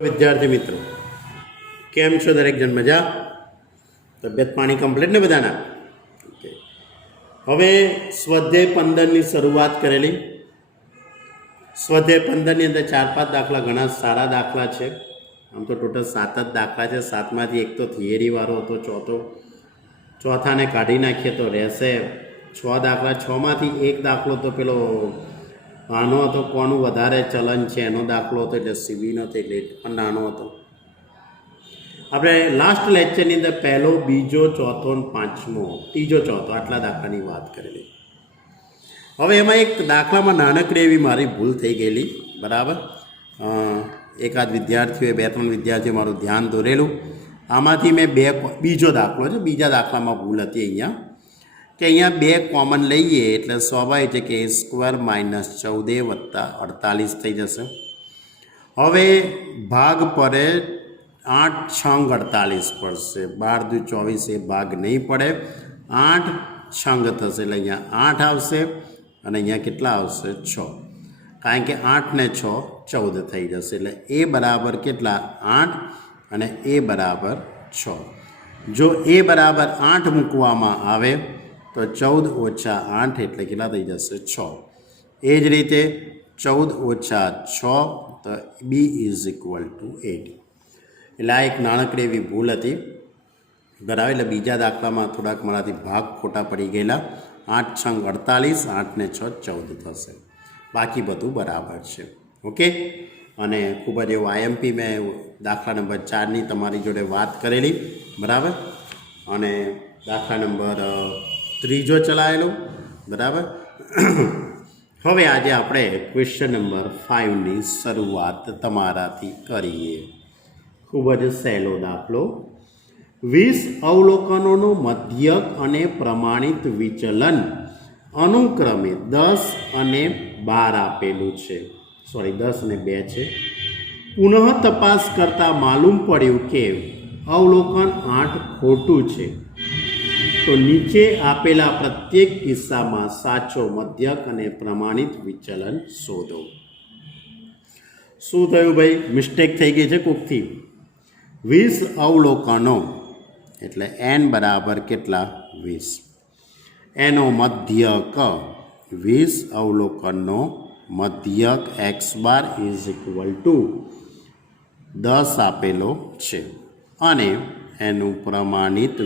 विद्यार्थी मित्रों केम छो दरेक जन मजा तबियत पाणी कम्प्लीट ने बधाना ओके हवे स्वाध्याय 15 ની શરૂઆત કરેલી स्वाध्याय 15 ની અંદર 4-5 દાખલા ઘણા સારા દાખલા છે આમ તો ટોટલ 7 જ દાખલા છે સાતમાંથી એક તો થિયરી વાળો હતો ચોથાને કાઢી નાખીએ તો રહેશે 6 દાખલા 6 માંથી એક દાખલો તો પેલો આનો હતો કોનું વધારે ચલન છે એનો દાખલો હતો એટલે સીવીનો હતો એટલે પણ નાનો હતો આપણે લાસ્ટ લેક્ચરની અંદર પહેલો બીજો ચોથો અને પાંચમો ત્રીજો ચોથો આટલા દાખલાની વાત કરેલી હવે એમાં એક દાખલામાં નાનકડી એવી મારી ભૂલ થઈ ગયેલી બરાબર એકાદ વિદ્યાર્થીઓએ 2-3 વિદ્યાર્થીઓ મારું ધ્યાન દોરેલું આમાંથી મેં બીજો દાખલો છે બીજા દાખલામાં ભૂલ હતી અહીંયા કે અહીંયા 2 કોમન લઈએ એટલે સ્વાભાવિક છે કે a² - 14 + 48 થઈ જશે હવે ભાગ પડે 8 છંગ 48 પડશે 12 × 24 એ ભાગ નહીં પડે 8 છંગ થશે એટલે અહીંયા 8 આવશે અને અહીંયા કેટલા આવશે 6 કારણ કે 8 ને 6 14 થઈ જશે એટલે a બરાબર કેટલા 8 અને a બરાબર 6 જો a બરાબર 8 મૂકવામાં આવે તો 14 - 8 એટલે કેટલા થઈ જશે 6 એ જ રીતે 14 - 6 તો b = 8 એટલે આ એક નાનકડી એવી ભૂલ હતી બરાબર એટલે બીજા દાખલામાં થોડાક મારાથી ભાગ ખોટા પડી ગયેલા 8 છંગ 48 8 ને 6 14 થશે બાકી બધું બરાબર છે ઓકે અને ખૂબ જ એવું આઈએમપી મેં દાખલા નંબર 4ની તમારી જોડે વાત કરેલી બરાબર અને દાખલા નંબર 3 ચલાવેલો બરાબર હવે આજે આપણે ક્વેશ્ચન નંબર 5ની શરૂઆત તમારાથી કરીએ ખૂબ જ સહેલો દાખલો 20 અવલોકનોનું મધ્યક અને પ્રમાણિત વિચલન અનુક્રમે 10 અને 12 આપેલું છે 10 અને 2 છે પુનઃ તપાસ કરતાં માલુમ પડ્યું કે અવલોકન 8 ખોટું છે તો નીચે આપેલા પ્રત્યેક કિસ્સામાં સાચો મધ્યક અને પ્રમાણિત વિચલન શોધો શું થયું ભાઈ મિસ્ટેક થઈ ગઈ છે કોકથી 20 અવલોકનો એટલે n બરાબર કેટલા 20 એનો મધ્યક 20 અવલોકનનો મધ્યક x² = 10 આપેલો છે અને એનું પ્રમાણિત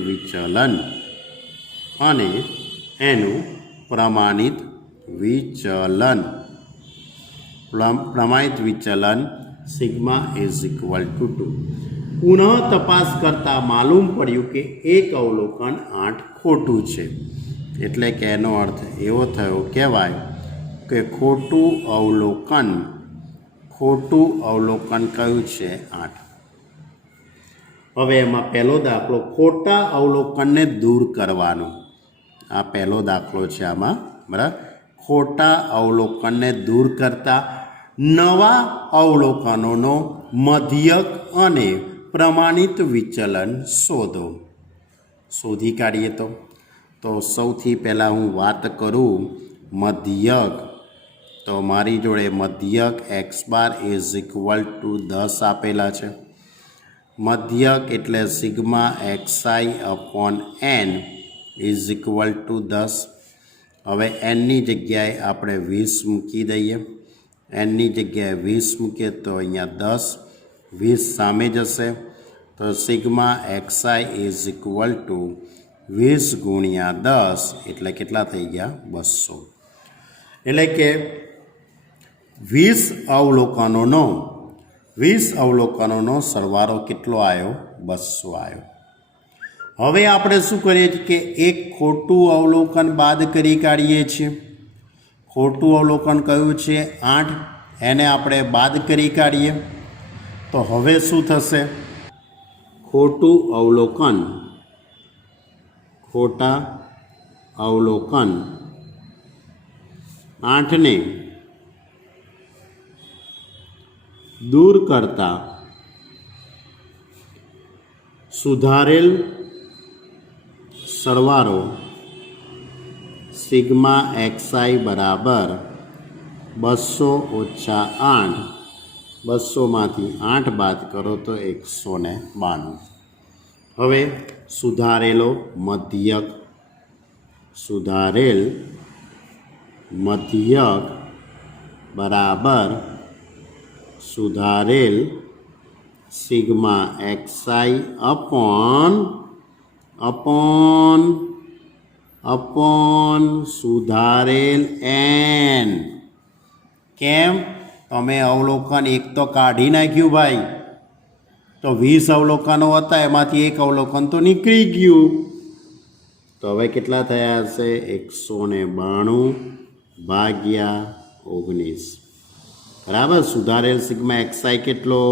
વિચલન સિગ્મા = 2 પુનઃ તપાસ કરતાં માલુમ પડ્યું કે એક અવલોકન 8 ખોટું છે એટલે કે એનો અર્થ એવો થયો કહેવાય કે ખોટું અવલોકન કયું છે 8 હવે એમાં પહેલો દાખલો ખોટા અવલોકનને દૂર કરવાનો આ પહેલો દાખલો છે આમાં બરાબર ખોટા અવલોકનને દૂર કરતા નવા અવલોકનોનો મધ્યક અને પ્રમાણિત વિચલન શોધો શોધી કાઢીએ તો સૌથી પહેલાં હું વાત કરું મધ્યક તો મારી જોડે મધ્યક x² = 10 આપેલા છે મધ્યક એટલે સિગ્મા xi/n = 10 હવે nની જગ્યાએ આપણે 20 મૂકી દઈએ nની જગ્યાએ 20 મૂકીએ તો અહીંયા 10 20 સામે જશે તો સિગ્મા xi = 20 × 10 એટલે કેટલા થઈ ગયા 200 એટલે કે 20 અવલોકનોનો સરવાળો કેટલો આવ્યો 200 આવ્યો હવે આપણે શું કરીએ છીએ કે એક ખોટું અવલોકન બાદ કરી કાઢીએ છીએ ખોટું અવલોકન કયું છે 8 એને આપણે બાદ કરી કાઢીએ તો હવે શું થશે ખોટા અવલોકન 8ને દૂર કરતા સુધારેલ સરવાળો સિગ્મા xi = 200 - 8 200માંથી 8 બાદ કરો તો 192. હવે સુધારેલ મધ્યક બરાબર સુધારેલ સિગ્મા એક્સઆઈ અપોન સુધારેલ એન. કેમ? તમે અવલોકન એક તો કાઢી નાખ્યું ભાઈ, તો 20 અવલોકનો હતા, એમાંથી એક અવલોકન તો નીકળી ગયું. તો હવે કેટલા થયા હશે? 192 ભાગ્યા 19. બરાબર. સુધારેલ સિગ્મા એક્સઆઈ કેટલો?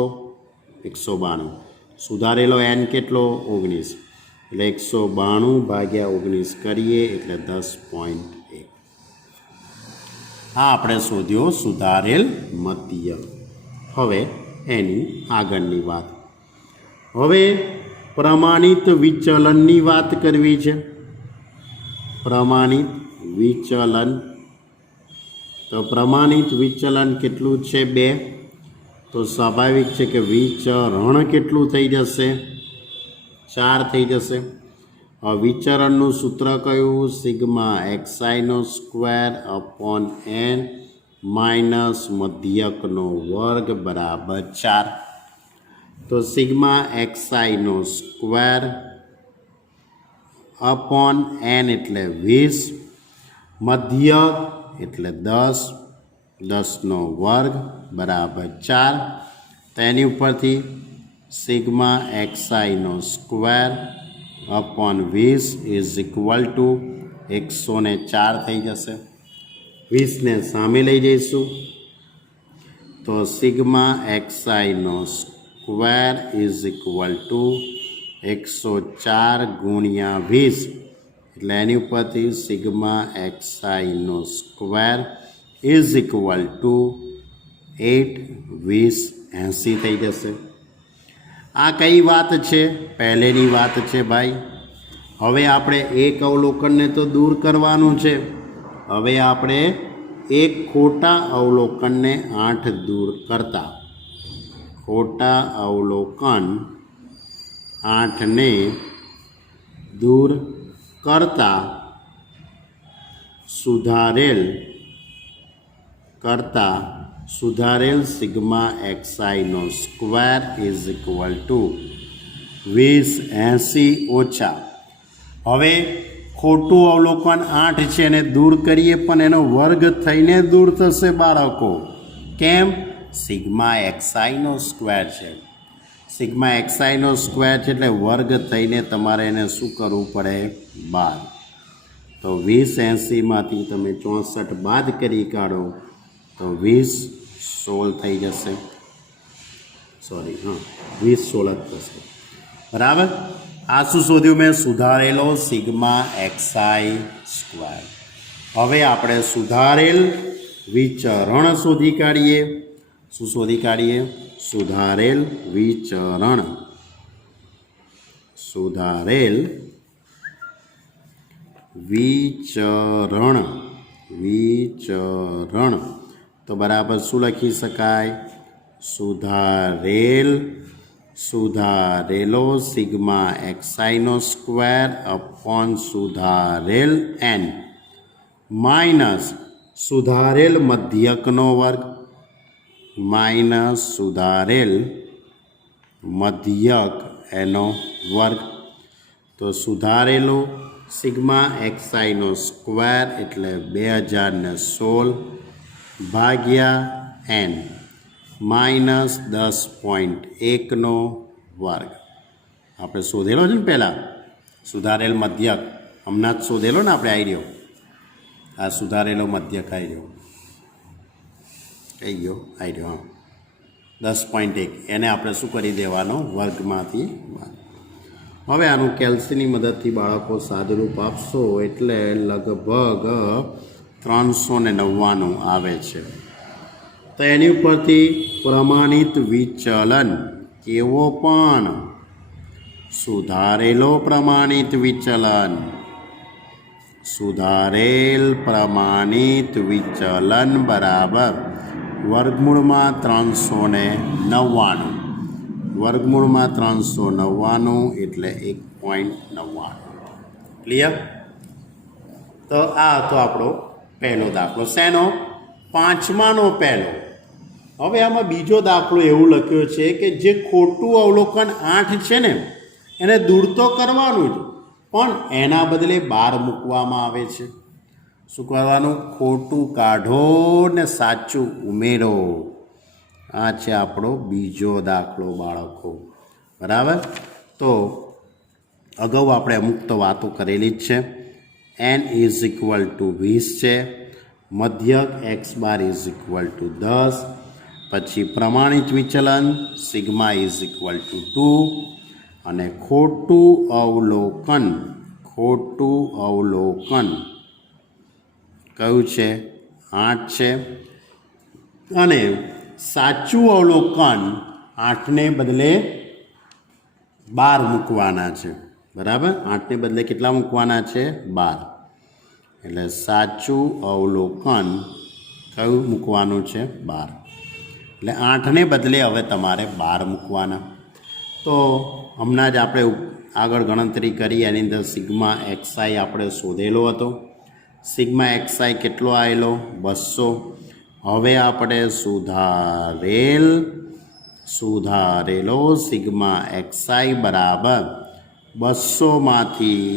192. સુધારેલો એન કેટલો? 19. એટલે 192 ભાગ્યા 19 કરીએ એટલે 10.1. આ આપણે શોધ્યો સુધારેલ મધ્યક. હવે એની આગળની વાત, હવે પ્રમાણિત વિચલનની વાત કરવી છે. પ્રમાણિત વિચલન, તો પ્રમાણિત વિચલન કેટલું છે? 2. તો સ્વાભાવિક છે કે વિચરણ કેટલું થઈ જશે? 4 થઈ જશે. વિચરણનું સૂત્ર કયું? સિગ્મા એક્સઆઈનો સ્ક્વેર અપોન એન માઇનસ મધ્યકનો વર્ગ બરાબર 4. તો સિગ્મા એક્સઆઈનો સ્ક્વેર અપોન એન એટલે 20, મધ્યક એટલે 10, 10નો વર્ગ બરાબર 4. તો એની ઉપરથી સિગ્મા એક્સઆઈનો square upon 20 is equal to 104 થઈ જશે. 20ને સામે લઈ જઈશું તો સિગ્મા એક્સઆઈનો સ્ક્વેર ઇઝ ઇક્વલ ટુ 104 ગુણ્યા 20, એટલે એની ઉપરથી સિગ્મા એક્સઆઈનો સ્ક્વેર ઇઝ ઇક્વલ ટુ 8, 20, 80 થઈ જશે. આ કઈ વાત છે? પહેલેની વાત છે ભાઈ. હવે આપણે એક અવલોકનને તો દૂર કરવાનું છે. હવે આપણે એક ખોટા અવલોકનને 8 દૂર કરતા, ખોટા અવલોકન 8ને દૂર કરતા સુધારેલ સિગ્મા એક્સઆઈનો સ્ક્વેર ઇઝ ઇક્વલ ટુ 20, 80 ઓછા. હવે ખોટું અવલોકન 8 છે એને દૂર કરીએ, પણ એનો વર્ગ થઈને દૂર થશે બાળકો. કેમ? સિગ્મા એક્સઆઈનો સ્ક્વેર છે. સિગ્મા એક્સઆઈનો સ્ક્વેર છે એટલે વર્ગ થઈને તમારે એને શું કરવું પડે? બાદ. તો 20, 80માંથી તમે 64 બાદ કરી કાઢો તો 20, 16 થઈ જશે. 20, 16 જ થશે. બરાબર. આ શું શોધ્યું મેં? સુધારેલો સિગ્મા એક્સઆઈ સ્ક્વેર. હવે આપણે સુધારેલ વિચરણ શોધી કાઢીએ. શું શોધી કાઢીએ? સુધારેલ વિચરણ. સુધારેલ વિચરણ તો બરાબર શું લખી શકાય? સુધારેલો સિગ્મા એક્સઆઈનો સ્ક્વેર અપોન સુધારેલ એન માઇનસ સુધારેલ મધ્યકનો વર્ગ માઇનસ સુધારેલ મધ્યક એનો વર્ગ. તો સુધારેલો સિગ્મા એક્સઆઈનો સ્ક્વેર એટલે 2016 ભાગ્યા એન માઇનસ 10.1નો વર્ગ. આપણે શોધેલો છે ને પહેલાં સુધારેલ મધ્યક, હમણાં જ શોધેલો ને આપણે. આવી રહ્યો આ સુધારેલો મધ્યક આવી રહ્યો, આવી રહ્યો. 10.1 એને આપણે શું કરી દેવાનો? વર્ગમાંથી. હવે આનું કેલ્સીની મદદથી બાળકો સાદુરૂપ આપશો એટલે લગભગ 399 આવે છે. તો એની ઉપરથી પ્રમાણિત વિચલન કેવો? પણ સુધારેલો પ્રમાણિત વિચલન. સુધારેલ પ્રમાણિત વિચલન બરાબર વર્ગમૂળમાં 399, વર્ગમૂળમાં 399 એટલે 1.99. ક્લિયર? તો આ હતો આપણો પહેલો દાખલો. શેનો? પાંચમાનો પહેલો. હવે આમાં બીજો દાખલો એવું લખ્યો છે કે જે ખોટું અવલોકન 8 છે ને એને દૂર તો કરવાનું જ, પણ એના બદલે 12 મૂકવામાં આવે છે. શું કરવાનું? ખોટું કાઢો ને સાચું ઉમેરો. આ છે આપણો બીજો દાખલો બાળકો. બરાબર? તો અગાઉ આપણે અમુક તો વાતો કરેલી જ છે. n ઇઝ ઇક્વલ ટુ 20 છે, મધ્યક x bar is equal two 10, પછી પ્રમાણિત વિચલન સિગ્મા ઇઝ ઇક્વલ ટુ 2 અને ખોટું અવલોકન કયું છે? 8 છે. અને સાચું અવલોકન 8ને બદલે 12 મૂકવાના છે. બરાબર? 8ને બદલે કેટલા મૂકવાના છે? 12. એટલે સાચું અવલોકન કયું મૂકવાનું છે? 12. એટલે 8ને બદલે હવે તમારે 12 મૂકવાના. તો હમણાં જ આપણે આગળ ગણતરી કરી એની અંદર સિગ્મા એક્સઆઈ આપણે શોધેલો હતો. સિગ્મા એક્સઆઈ કેટલો આવેલો? 200. હવે આપણે સુધારેલો સિગ્મા એક્સઆઈ બરાબર 200માંથી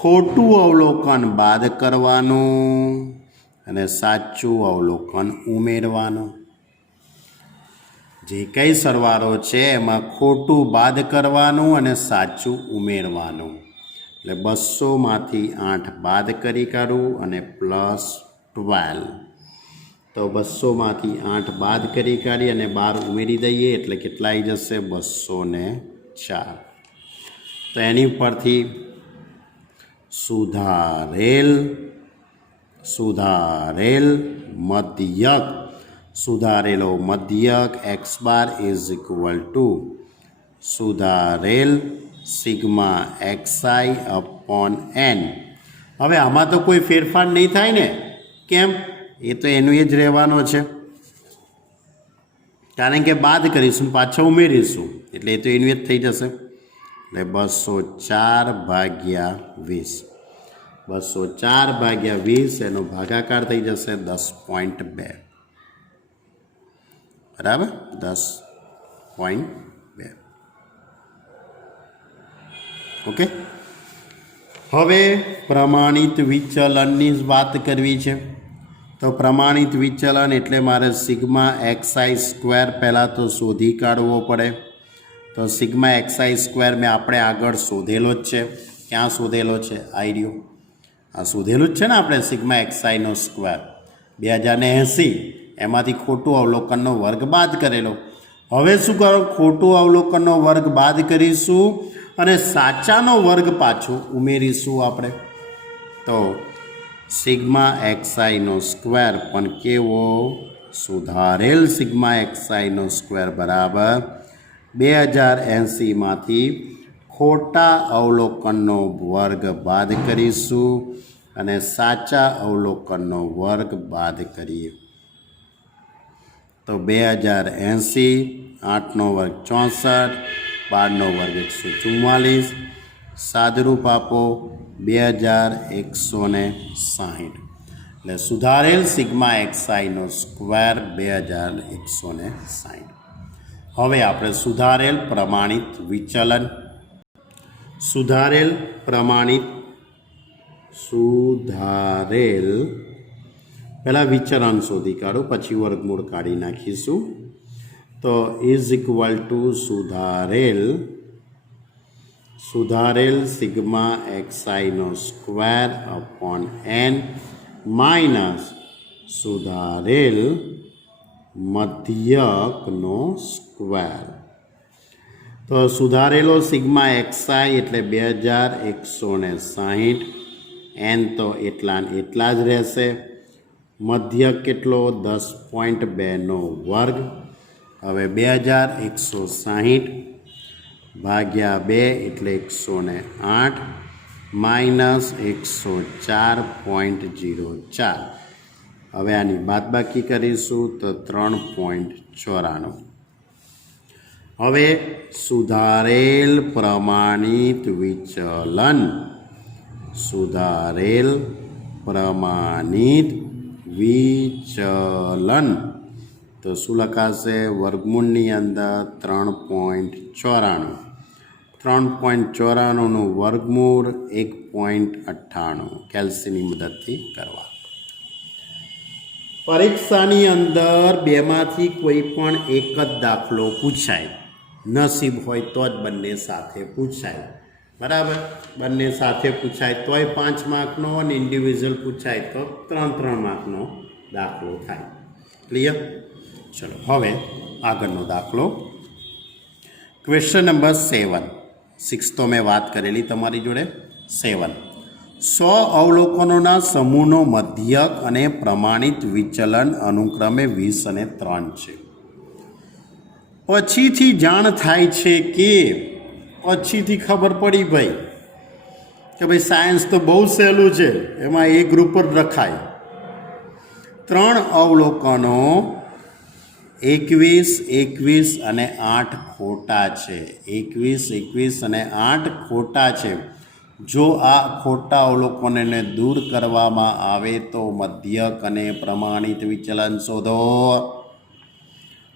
ખોટું અવલોકન બાદ કરવાનું અને સાચું અવલોકન ઉમેરવાનું. જે કંઈ સરવાળો છે એમાં ખોટું બાદ કરવાનું અને સાચું ઉમેરવાનું. એટલે 200માંથી 8 બાદ કરી કાઢું અને +12. તો 200માંથી 8 બાદ કરી કાઢી અને 12 ઉમેરી દઈએ એટલે કેટલા આવી જશે? 204. તો એની ઉપરથી સુધારેલો મધ્યક x bar is equal to સુધારેલ સિગ્મા એક્સઆઈ અપોન n. હવે આમાં તો કોઈ ફેરફાર નહીં થાય ને? કેમ? એ તો એનું એ જ રહેવાનો છે, કારણ કે બાદ કરીશું પાછા ઉમેરીશું એટલે એ તો એનું એ જ થઈ જશે. એટલે 204/20. 204/20 એનો ભાગાકાર થઈ જશે 10.2. બરાબર? 10.2. ઓકે. હવે પ્રમાણિત વિચલનની વાત કરવી છે. તો પ્રમાણિત વિચલન એટલે મારે સિગ્મા એક્સઆઈ સ્ક્વેર પહેલાં તો શોધી કાઢવો પડે. તો સિગ્મા એક્સઆઈ સ્ક્વેર મેં આપણે આગળ શોધેલો જ છે. ક્યાં શોધેલો છે? આઈ રહ્યો. આ શોધેલું જ છે ને આપણે સિગ્મા એક્સઆઈનો સ્ક્વેર 2080. એમાંથી ખોટું અવલોકનનો વર્ગ બાદ કરેલો. હવે શું કરો? ખોટું અવલોકનનો વર્ગ બાદ કરીશું અને સાચાનો વર્ગ પાછો ઉમેરીશું આપણે. તો સિગ્મા એક્સઆઈનો સ્ક્વેર પણ કેવો? સુધારેલ સિગ્મા એક્સઆઈનો સ્ક્વેર બરાબર 2080માંથી ખોટા અવલોકનનો વર્ગ બાદ કરીશું અને સાચા અવલોકનનો વર્ગ બાદ કરીએ. તો 2080, 8નો વર્ગ 64, 12નો વર્ગ 144, સાદરૂપ આપો 2160. એટલે સુધારેલ સિગ્મા એક્સઆઈનો સ્ક્વેર 2160. હવે આપણે સુધારેલ પહેલાં વિચલન શોધી કાઢું, પછી વર્ગમૂળ કાઢી નાખીશું. તો ઇઝ ઇક્વલ ટુ સુધારેલ સિગ્મા એક્સઆઈનો સ્ક્વેર અપોન n માઇનસ સુધારેલ મધ્યકનો સ્ક્વેર. તો સુધારેલો સિગ્મા એક્સઆઈ એટલે 2160. n તો એટલા જ રહેશે. મધ્યક કેટલો? 10.2નો વર્ગ. હવે 2160 ભાગ્યા 2 એટલે 108 માઇનસ 104.04. હવે આની બાદબાકી કરીશું તો 3.94. હવે સુધારેલ પ્રમાણિત વિચલન, સુધારેલ પ્રમાણિત વિચલન તો શું લખાશે? વર્ગમૂળની અંદર 3.94. 3.94નું વર્ગમૂળ 1.98 કેલ્સીની મદદથી કરવા. પરીક્ષાની અંદર બેમાંથી કોઈ પણ એક જ દાખલો પૂછાય, નસીબ હોય તો જ બંને સાથે પૂછાય, બરાબર? બંને સાથે પૂછાય તોય 5 માર્કનો અને ઇન્ડિવિજ્યુઅલ પૂછાય તો 3 માર્કનો દાખલો થાય. ક્લિયર? ચલો હવે આગળનો દાખલો, ક્વેશ્ચન નંબર 7. 6 તો મેં વાત કરેલી તમારી જોડે. 7, 100 અવલોકનોના સમૂહનો મધ્યક અને પ્રમાણિત વિચલન અનુક્રમે 20 અને 3 છે. પછીથી જાણ થાય છે કે, પછીથી ખબર પડી ભાઈ કે ભાઈ સાયન્સ તો બહુ સહેલું છે, એમાં એ ગ્રુપ જ રખાય. 3 અવલોકનો 21, 21 અને 8 ખોટા છે. 21, 21 અને 8 ખોટા છે. જો આ ખોટા અવલોકનોને દૂર કરવામાં આવે તો મધ્યક અને પ્રમાણિત વિચલન શોધો.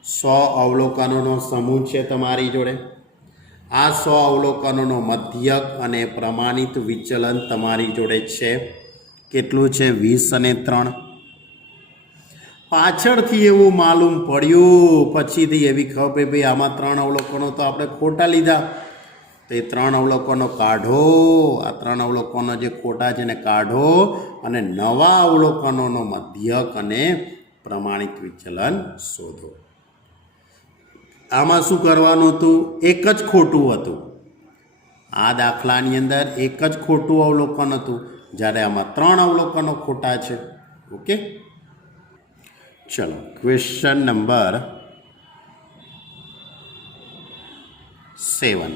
100 અવલોકનોનો સમૂહ છે તમારી જોડે. આ 100 અવલોકનોનો મધ્યક અને પ્રમાણિત વિચલન તમારી જોડે છે. કેટલું છે? 20 અને 3. પાછળથી એવું માલુમ પડ્યું, પછીથી એવી ખબર ભાઈ આમાં 3 અવલોકનો તો આપણે ખોટા લીધા, તો એ 3 અવલોકનો કાઢો. આ 3 અવલોકનો જે ખોટા છે ને કાઢો અને નવા અવલોકનોનો મધ્યક અને પ્રમાણિત વિચલન શોધો. આમાં શું કરવાનું હતું? એક જ ખોટું હતું. આ દાખલાની અંદર એક જ ખોટું અવલોકન હતું, જ્યારે આમાં 3 અવલોકનો ખોટા છે. ઓકે, ચલો ક્વેશ્ચન નંબર 7.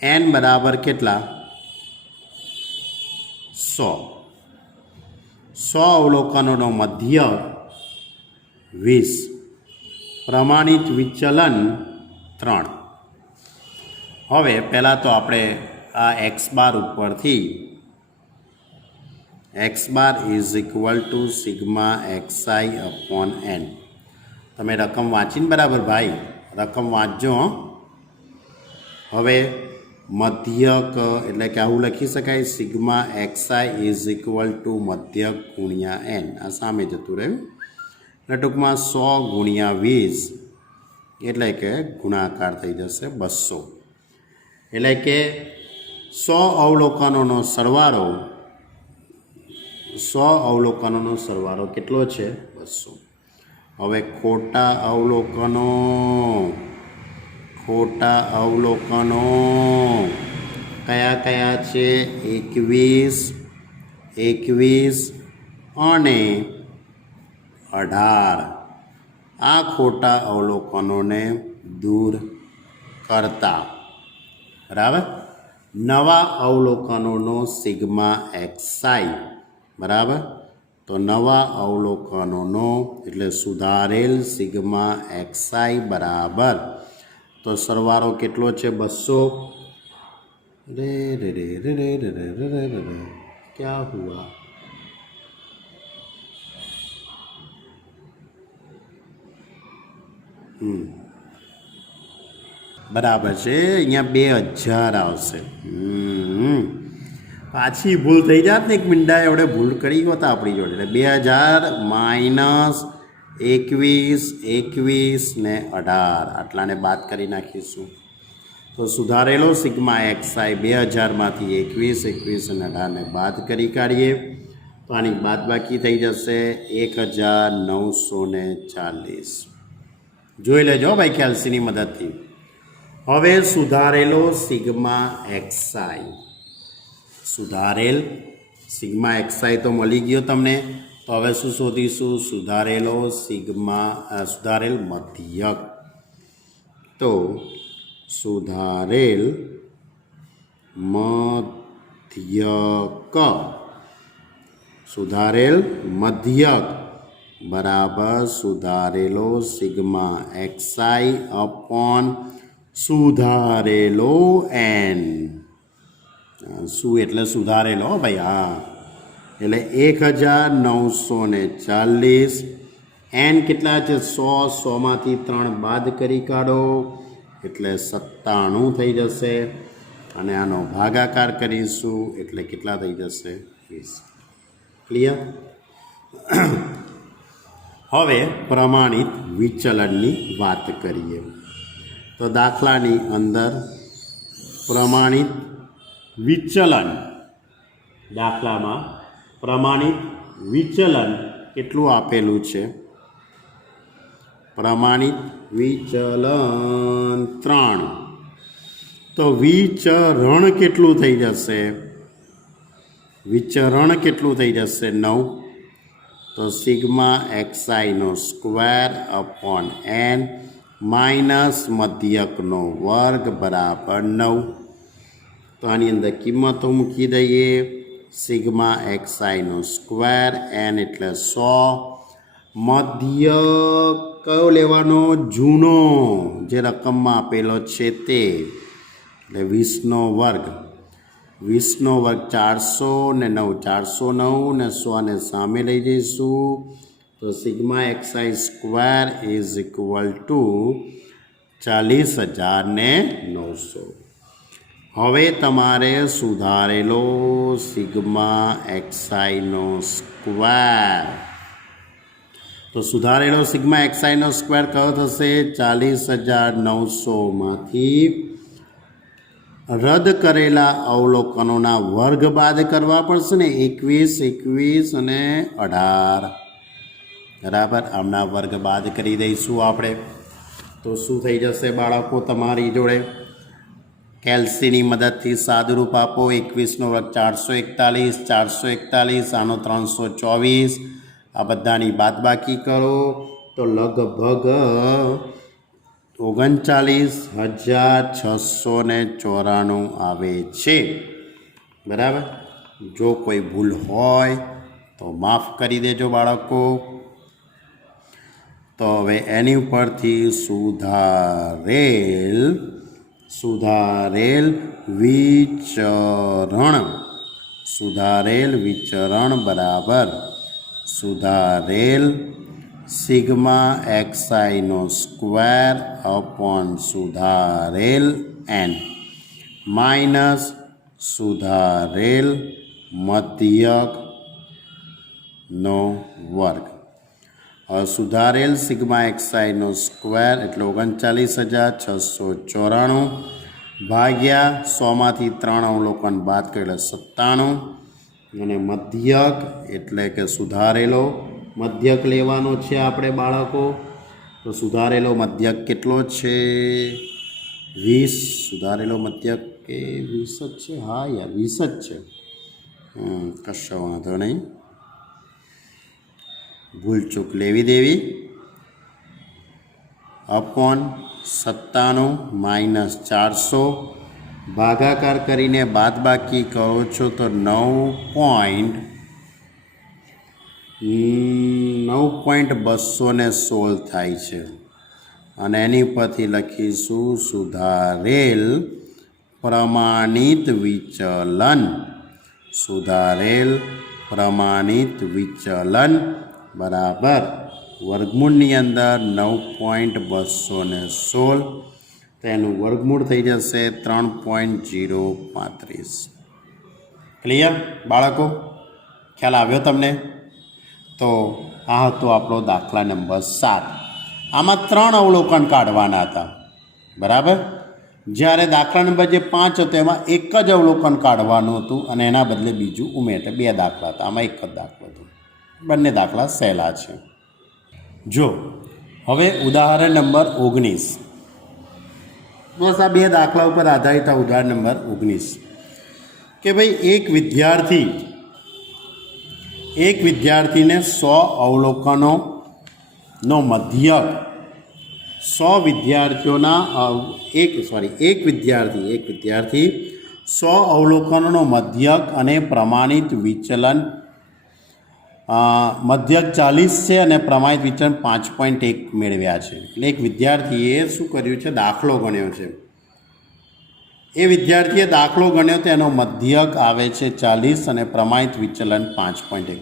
n બરાબર કેટલા? 100. 100 અવલોકનોનો મધ્યક 20, પ્રમાણિત વિચલન 3. હવે પહેલાં તો આપણે આ x બાર ઉપરથી x bar is equal to sigma xi upon n. તમે રકમ વાંચીને બરાબર ભાઈ, રકમ વાંચજો. હવે મધ્યક એટલે કે આવું લખી શકાય, sigma xi is equal to મધ્યક ગુણ્યા n. આ સામે જતું રહ્યું એટલે ટૂંકમાં 100 ગુણ્યા 20 એટલે કે ગુણાકાર થઈ જશે 200. એટલે કે 100 અવલોકનોનો સરવાળો, 100 અવલોકનોનો સરવાળો કેટલો છે? 200. હવે ખોટા અવલોકનો, ખોટા અવલોકનો કયા કયા છે? 21, 21 અને 18. આ ખોટા અવલોકનોને દૂર કરતા, બરાબર, નવા અવલોકનોનો સિગ્મા xi, બરાબર, તો નવા અવલોકનોનો એટલે સુધારેલ સિગ્મા xi બરાબર, તો સરવાળો કેટલો છે? 200. રે રે રે રે રે રે રે રે રે રે ક્યાં હુઆ? બરાબર છે, અહીંયા 2000 આવશે. પાછી ભૂલ થઈ જાત ને, એક મિંડા એવડે ભૂલ કરી ગયો હતા આપણી જોડે. એટલે 2000 માઇનસ 21, 21 ને 18 આટલાને બાદ કરી નાખીશું. તો સુધારેલો સિગ્મા xi 2000માંથી 21, 21 અને 18ને બાદ કરી કાઢીએ તો આની બાદ બાકી થઈ જશે 1940. જોઈ લેજો ભાઈ કેલ્સીની મદદથી. હવે સુધારેલો સિગ્મા xi, સુધારેલ સિગ્મા xi તો મળી ગયો તમને. તો હવે શું શોધીશું? સુધારેલો સિગ્મા, સુધારેલ મધ્યક. તો સુધારેલ મધ્યક સુધારેલ મધ્યક બરાબર સુધારેલો સિગ્મા એક્સઆઈ અપોન સુધારેલો એન. શું એટલે સુધારેલો ભાઈ? હા, એટલે 1940. એન કેટલા છે? 100. 100માંથી 3 બાદ કરી કાઢો એટલે 97 થઈ જશે. અને આનો ભાગાકાર કરીશું એટલે કેટલા થઈ જશે? 20. ક્લિયર? હવે પ્રમાણિત વિચલનની વાત કરીએ. તો દાખલાની અંદર પ્રમાણિત વિચલન, દાખલામાં પ્રમાણિત વિચલન કેટલું આપેલું છે? પ્રમાણિત વિચલન 3. તો વિચરણ કેટલું થઈ જશે? વિચરણ કેટલું થઈ જશે? 9. તો સિગ્મા એક્સઆઈનો સ્ક્વેર અપોન એન માઇનસ મધ્યકનો વર્ગ બરાબર 9. તો આની અંદર કિંમતો મૂકી દઈએ. સિગ્મા એક્સઆઈનો સ્ક્વેર, એન એટલે 100. મધ્યક કયો લેવાનો? જૂનો, જે રકમમાં આપેલો છે તે, એટલે 20નો વર્ગ. 20નો વર્ગ 400 ને 9 409 ને 100 ને સામે લઈ જઈશું. તો sigma XI square is equal two 40,900. હવે તમારે સુધારેલો સિગ્મા એક્સઆઈનો સ્ક્વેર, તો સુધારેલો સિગ્મા એક્સઆઈનો સ્ક્વેર કયો થશે? 40,900માંથી રદ કરેલા અવલોકનોના વર્ગ બાદ કરવા પડશે ને. 21, 21 અને 18 બરાબર. આમના વર્ગ બાદ કરી દઈશું આપણે. તો શું થઈ જશે બાળકો તમારી જોડે? કેલ્સીની મદદથી સાદુરૂપ આપો. 21નો વર્ગ 441, 441, આનો 324. આ બધાની બાદબાકી કરો તો લગભગ 39,694 આવે છે. બરાબર. જો કોઈ ભૂલ હોય તો માફ કરી દેજો બાળકો. તો હવે એની ઉપરથી સુધારેલ વિચરણ બરાબર સુધારેલ સિગ્મા એક્સઆઈનો સ્ક્વેર અપોન સુધારેલ એન માઇનસ સુધારેલ મધ્યકનો વર્ગ. સુધારેલ સિગ્મા એક્સઆઈનો સ્ક્વેર એટલે 39,694 ભાગ્યા 100માંથી 3 અવલોકન બાદ કરે 97. અને મધ્યક એટલે કે સુધારેલો મધ્યક લેવાનો છે આપણે બાળકો. તો સુધારેલો મધ્યક કેટલો છે? 20. સુધારેલો મધ્યક કે 20 જ છે? હા યાર 20 જ છે. કશો વાંધો નહીં, ભૂલચૂક લેવી દેવી. અપોન 97 માઇનસ 400 ભાગાકાર કરીને બાદબાકી કરો છો તો 9.216 થાય છે. અને એની પરથી લખીશું સુધારેલ પ્રમાણિત વિચલન બરાબર વર્ગમૂળની અંદર 9.216. તો એનું વર્ગમૂળ થઈ જશે 3.035. ક્લિયર બાળકો? ખ્યાલ આવ્યો તમને? તો આ હતો આપણો દાખલા નંબર 7. આમાં 3 અવલોકન કાઢવાના હતા. બરાબર. જ્યારે દાખલા નંબર જે 5 હતો એમાં એક જ અવલોકન કાઢવાનું હતું અને એના બદલે બીજું ઉમેર. 2 દાખલા હતા, આમાં એક જ દાખલો હતો. બંને દાખલા સહેલા છે. જો હવે ઉદાહરણ નંબર 19. બસ આ 2 દાખલા ઉપર આધારિત આ ઉદાહરણ નંબર 19 કે ભાઈ એક વિદ્યાર્થીને 100 અવલોકનોનો મધ્યક 100 વિદ્યાર્થીઓના એક વિદ્યાર્થી 100 અવલોકનોનો મધ્યક અને પ્રમાણિત વિચલન મધ્યક 40 છે અને પ્રમાણિત વિચલન 5.1 મેળવ્યા છે. એટલે એક વિદ્યાર્થીએ શું કર્યું છે, દાખલો ગણ્યો છે. એ વિદ્યાર્થીએ દાખલો ગણ્યો તો એનો મધ્યક આવે છે 40 અને પ્રમાણિત વિચલન 5.1,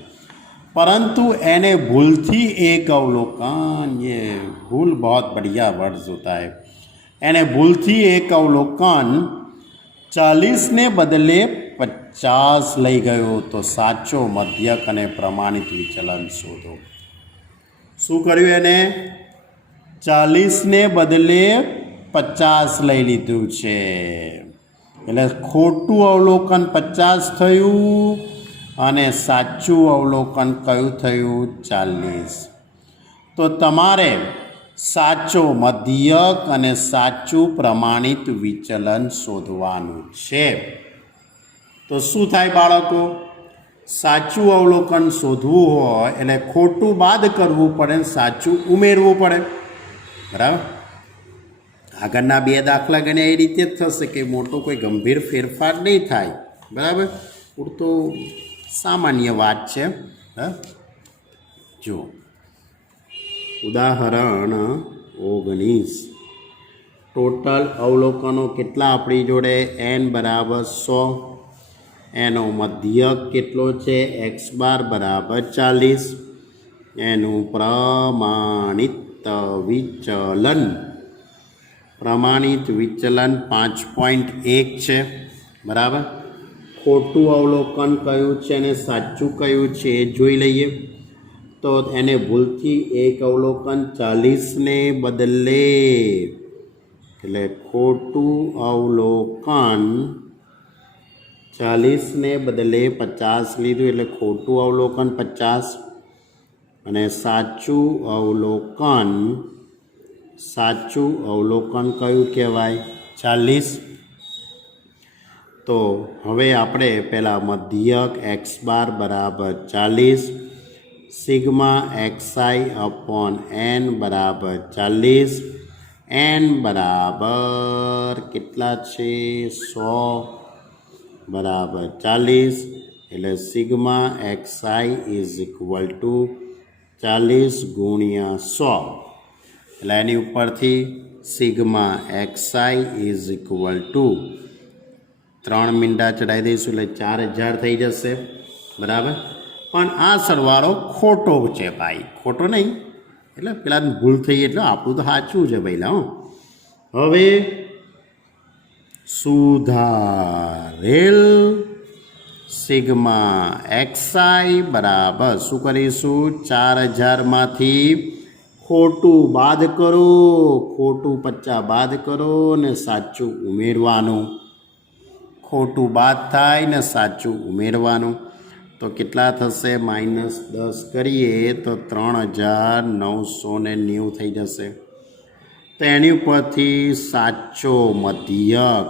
परंतु एने भूल थी एक अवलोकन, ये भूल बहुत बढ़िया वर्ड्स होता है, एने भूल थी एक अवलोकन 40 ने बदले 50 लई गयो. तो साचो मध्यक अने प्रमाणित विचलन शोधो. शू कर्युं एने? 40 ने बदले 50 लई लीधुं छे એટલે ખોટું અવલોકન 50 થયું અને સાચું અવલોકન કયું થયું? 40. તો તમારે સાચો મધ્યક અને સાચું પ્રમાણિત વિચલન શોધવાનું છે. તો શું થાય બાળકો? સાચું અવલોકન શોધવું હોય એટલે ખોટું બાદ કરવું પડે, સાચું ઉમેરવું પડે. બરાબર? આગળના બે દાખલા ગણ્યા એ રીતે જ થશે કે મોટો કોઈ ગંભીર ફેરફાર નહીં થાય. બરાબર? પૂરતો સામાન્ય વાત છે. જો ઉદાહરણ 19, ટોટલ અવલોકનો કેટલા આપણી જોડે? n બરાબર 100. એનો મધ્યક કેટલો છે? x બાર બરાબર 40. એનું પ્રમાણિત વિચલન 5.1 છે. બરાબર? ખોટું અવલોકન કયું છે અને સાચું કયું છે એ જોઈ લઈએ. તો એને ભૂલથી એક અવલોકન 40 ને બદલે, એટલે ખોટું અવલોકન 40 ને બદલે 50 લીધું એટલે ખોટું અવલોકન 50 અને સાચું અવલોકન કયું કહેવાય? 40. તો હવે આપણે પહેલાં મધ્યક x બાર બરાબર 40, સિગ્મા xi અપોન n બરાબર 40, n બરાબર કેટલા છે? 100 બરાબર 40. એટલે sigma xi is equal two 40 ગુણ્યા 100. એટલે એની ઉપરથી sigma xi is equal two 3 મીંડા ચડાવી દઈશું એટલે 4000 થઈ જશે. બરાબર? પણ આ સરવાળો ખોટો છે ભાઈ, ખોટો નહીં. એટલે પેલા ભૂલ થઈ એટલે આપણું તો સાચું છે પહેલાં. હવે સુધારેલ સિગ્મા xi બરાબર શું કરીશું? 4000માંથી ખોટું બાદ કરો, ખોટું 50 બાદ કરો ને સાચું ઉમેરવાનું. ખોટું બાદ થાય ને સાચું ઉમેરવાનું. તો કેટલા થશે? -10 કરીએ તો 3990 થઈ જશે. તો એની ઉપરથી સાચો મધ્યક,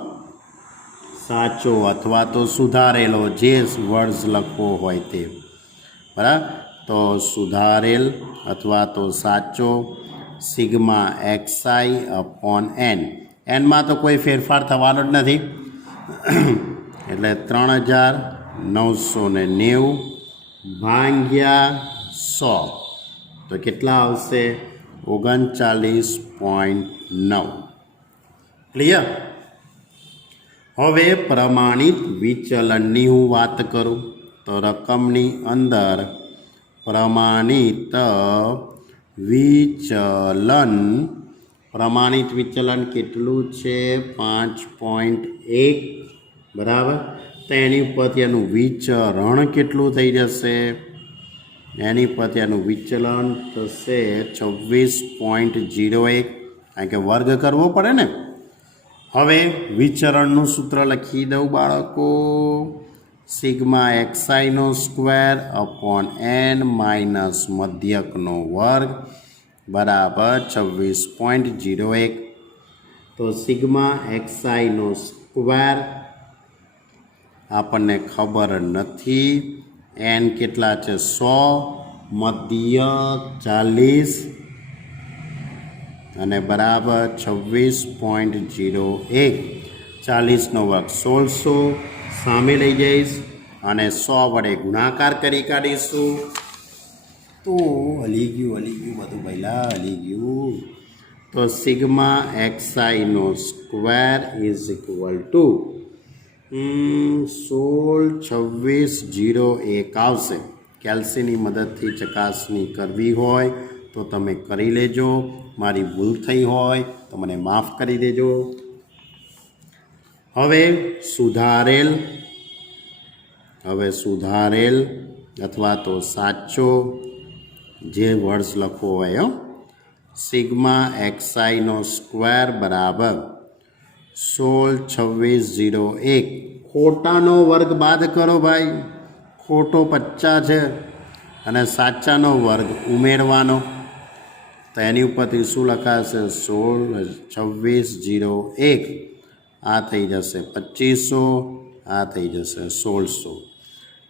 સાચો અથવા તો સુધારેલો, જે વર્ડ્સ લખવો હોય તે. બરાબર? તો સુધારેલ અથવા તો સાચો સિગ્મા xi અપોન n. એનમાં તો કોઈ ફેરફાર થવાનો જ નથી. એટલે 3990 ભાગ્યા 100 તો કેટલા આવશે? 39.9. ક્લિયર? હવે પ્રમાણિત વિચલનની હું વાત કરું તો રકમની અંદર પ્રમાણિત વિચલન કેટલું છે? 5.1. બરાબર? તો એની ઉપરથી એનું વિચરણ કેટલું થઈ જશે? એની પરથી એનું વિચલન થશે 26.01, કારણ કે વર્ગ કરવો પડે ને. હવે વિચરણનું સૂત્ર લખી દઉં બાળકો. સિગ્મા xi નો સ્ક્વેર અપોન n માઇનસ મધ્યકનો વર્ગ બરાબર 26.01. તો સિગ્મા xi નો સ્ક્વેર આપણને ખબર નથી. n કેટલા છે? 100, મધ્યક 40 અને બરાબર 26.01. 40નો વર્ગ 1600 સામે લઈ જઈશ અને 100 વડે ગુણાકાર કરી કાઢીશું. તો હલી ગયું બધું પહેલાં હલી ગયું. તો સિગ્મા XIનો સ્ક્વેર ઇઝ ઇક્વલ ટુ 162601 આવશે. કેલ્સીની મદદથી ચકાસણી કરવી હોય તો તમે કરી લેજો. મારી ભૂલ થઈ હોય તો મને માફ કરી દેજો. હવે સુધારેલ અથવા તો સાચો જે વર્ડ્સ લખવો હોય સિગ્મા XIનો સ્ક્વેર બરાબર 162601. ખોટાનો વર્ગ બાદ કરો ભાઈ, ખોટો 50 છે અને સાચાનો વર્ગ ઉમેરવાનો. તો એની ઉપરથી શું લખાશે? 162601. આ થઈ જશે 2500, આ થઈ જશે 1600.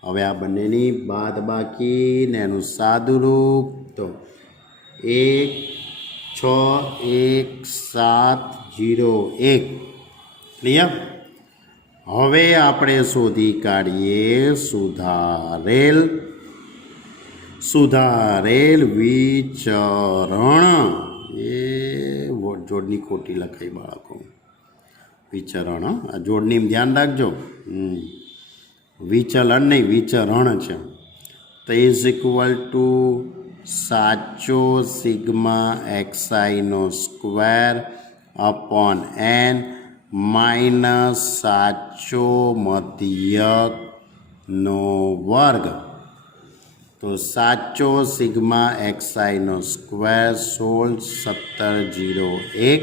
હવે આ બંનેની બાદ બાકી ને એનું સાદુરૂપ તો 161701. ક્લિયર? હવે આપણે શોધી કાઢીએ સુધારેલ વિચરણ. એ જોડની ખોટી લખાઈ બાળકો. વિચરણ, આ જોડની ધ્યાન રાખજો. વિચલન નહીં, વિચરણ છે. તો ઇઝ ઇક્વલ ટુ સાચો સિગ્મા XIનો સ્ક્વેર અપોન n માઇનસ સાચો મધ્યકનો વર્ગ. તો સાચો સિગ્મા XIનો સ્ક્વેર 161701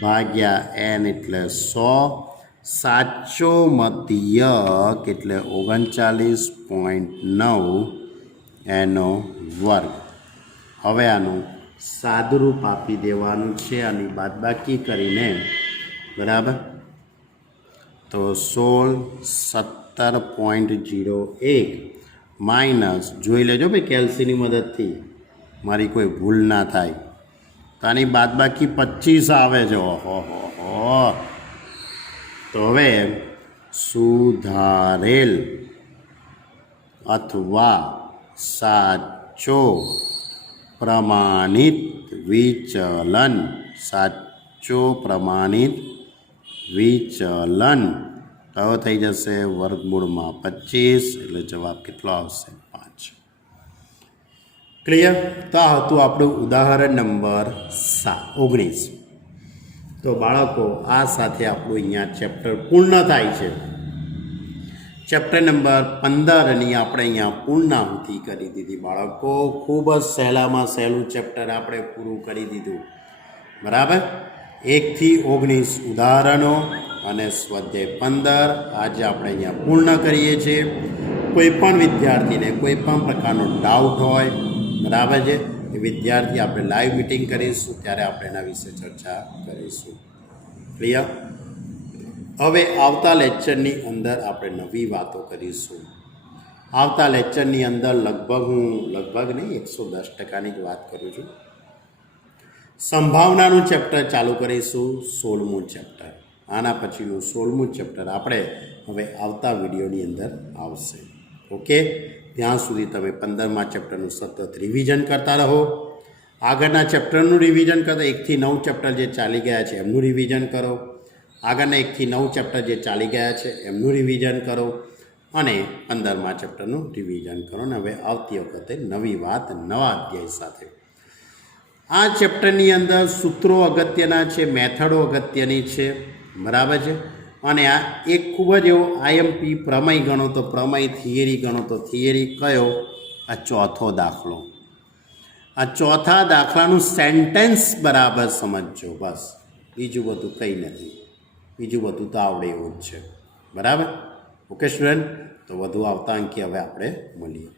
ભાગ્યા n એટલે 100. સાચો મધ્યક એટલે 39.9 એનો વર્ગ. હવે આનું સાદુરૂપ આપી દેવાનું છે આની બાદબાકી કરીને, બરાબર. તો 1617.01 માઇનસ, જોઈ લેજો ભાઈ કેલ્સીની મદદથી, મારી કોઈ ભૂલ ના થાય. તો આની બાદબાકી 25 આવે છે. ઓહો. તો હવે સુધારેલ અથવા સાચો પ્રમાણિત વિચલન, સાચો પ્રમાણિત વિચલન તો થઈ જશે વર્ગમૂળમાં 25, એટલે જવાબ કેટલો આવશે? 5. ક્લિયર? તો આ હતું આપણું ઉદાહરણ નંબર 19. તો બાળકો, આ સાથે આપણું અહીંયા ચેપ્ટર પૂર્ણ થાય છે. ચેપ્ટર નંબર 15ની આપણે અહીંયા પૂર્ણાહુતિ કરી દીધી બાળકો. ખૂબ જ સહેલામાં સહેલું ચેપ્ટર આપણે પૂરું કરી દીધું, બરાબર. 1 થી 19 ઉદાહરણો અને સ્વાધ્યાય 15 આજે આપણે અહીંયા પૂર્ણ કરીએ છીએ. કોઈ પણ વિદ્યાર્થીને કોઈ પણ પ્રકારનો ડાઉટ હોય, બરાબર છે, એ વિદ્યાર્થી આપણે લાઈવ મિટિંગ કરીશું ત્યારે આપણે એના વિશે ચર્ચા કરીશું. ક્લિયર? હવે આવતા લેક્ચરની અંદર આપણે નવી વાતો કરીશું. આવતા લેક્ચરની અંદર લગભગ નહીં 110%ની જ વાત કરું છું. સંભાવનાનું ચેપ્ટર ચાલુ કરીશું, 16મું ચેપ્ટર. આના પછીનું 16મું ચેપ્ટર આપણે હવે આવતા વિડીયોની અંદર આવશે. ઓકે, ત્યાં સુધી તમે 15મા ચેપ્ટરનું સતત રિવિઝન કરતા રહો. આગળના ચેપ્ટરનું રિવિઝન કરતા 1 થી 9 ચેપ્ટર જે ચાલી ગયા છે એમનું રિવિઝન કરો. આગળના 1 થી 9 ચેપ્ટર જે ચાલી ગયા છે એમનું રિવિઝન કરો અને 15મા ચેપ્ટરનું રિવિઝન કરો. અને હવે આવતી વખતે નવી વાત નવા અધ્યાય સાથે. આ ચેપ્ટરની અંદર સૂત્રો અગત્યના છે, મેથડો અગત્યની છે, બરાબર છે. અને આ એક ખૂબ જ એવો IMP પ્રમેય ગણો તો પ્રમેય, થિયરી ગણો તો થિયરી કયો? આ ચોથો દાખલો. આ ચોથા દાખલાનું સેન્ટેન્સ બરાબર સમજજો, બસ. બીજું બધું કંઈ નથી, બીજું બધું તો આવડે એવું જ છે, બરાબર. ઓકે સ્ટુડન્ટ, તો વધુ આવતા અંકે હવે આપણે મળીએ.